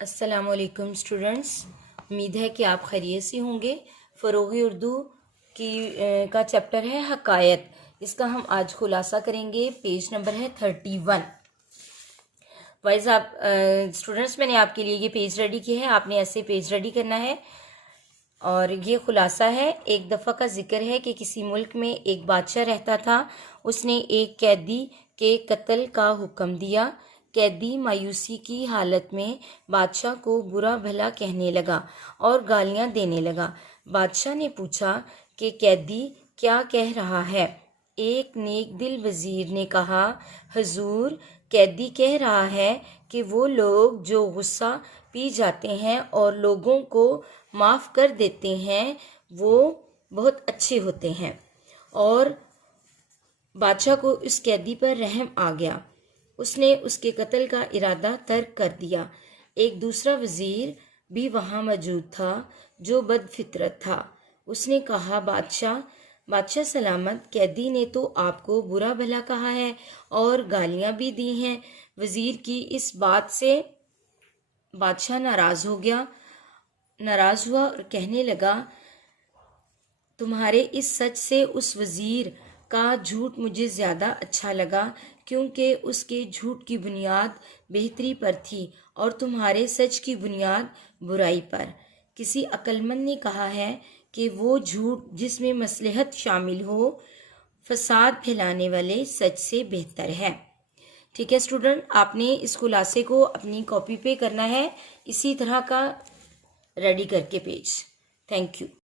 السلام علیکم اسٹوڈنٹس، امید ہے کہ آپ خیریت سے ہوں گے۔ فروغ اردو کا چیپٹر ہے حکایت، اس کا ہم آج خلاصہ کریں گے۔ پیج نمبر ہے 31۔ وائز آپ اسٹوڈنٹس، میں نے آپ کے لیے یہ پیج ریڈی کیا ہے، آپ نے ایسے پیج ریڈی کرنا ہے۔ اور یہ خلاصہ ہے۔ ایک دفعہ کا ذکر ہے کہ کسی ملک میں ایک بادشاہ رہتا تھا۔ اس نے ایک قیدی کے قتل کا حکم دیا۔ قیدی مایوسی کی حالت میں بادشاہ کو برا بھلا کہنے لگا اور گالیاں دینے لگا۔ بادشاہ نے پوچھا کہ قیدی کیا کہہ رہا ہے؟ ایک نیک دل وزیر نے کہا، حضور، قیدی کہہ رہا ہے کہ وہ لوگ جو غصہ پی جاتے ہیں اور لوگوں کو معاف کر دیتے ہیں وہ بہت اچھے ہوتے ہیں۔ اور بادشاہ کو اس قیدی پر رحم آ گیا۔ اس نے اس کے قتل کا ارادہ ترک کر دیا۔ ایک دوسرا وزیر بھی وہاں موجود تھا جو بد فطرت تھا۔ اس نے کہا، بادشاہ سلامت، قیدی نے تو آپ کو برا بھلا کہا ہے اور گالیاں بھی دی ہیں۔ وزیر کی اس بات سے بادشاہ ناراض ہوا اور کہنے لگا، تمہارے اس سچ سے اس وزیر کا جھوٹ مجھے زیادہ اچھا لگا، کیونکہ اس کے جھوٹ کی بنیاد بہتری پر تھی اور تمہارے سچ کی بنیاد برائی پر۔ کسی عقل مند نے کہا ہے کہ وہ جھوٹ جس میں مصلحت شامل ہو فساد پھیلانے والے سچ سے بہتر ہے۔ ٹھیک ہے اسٹوڈنٹ، آپ نے اس خلاصے کو اپنی کاپی پہ کرنا ہے، اسی طرح کا ریڈی کر کے پیج۔ Thank you.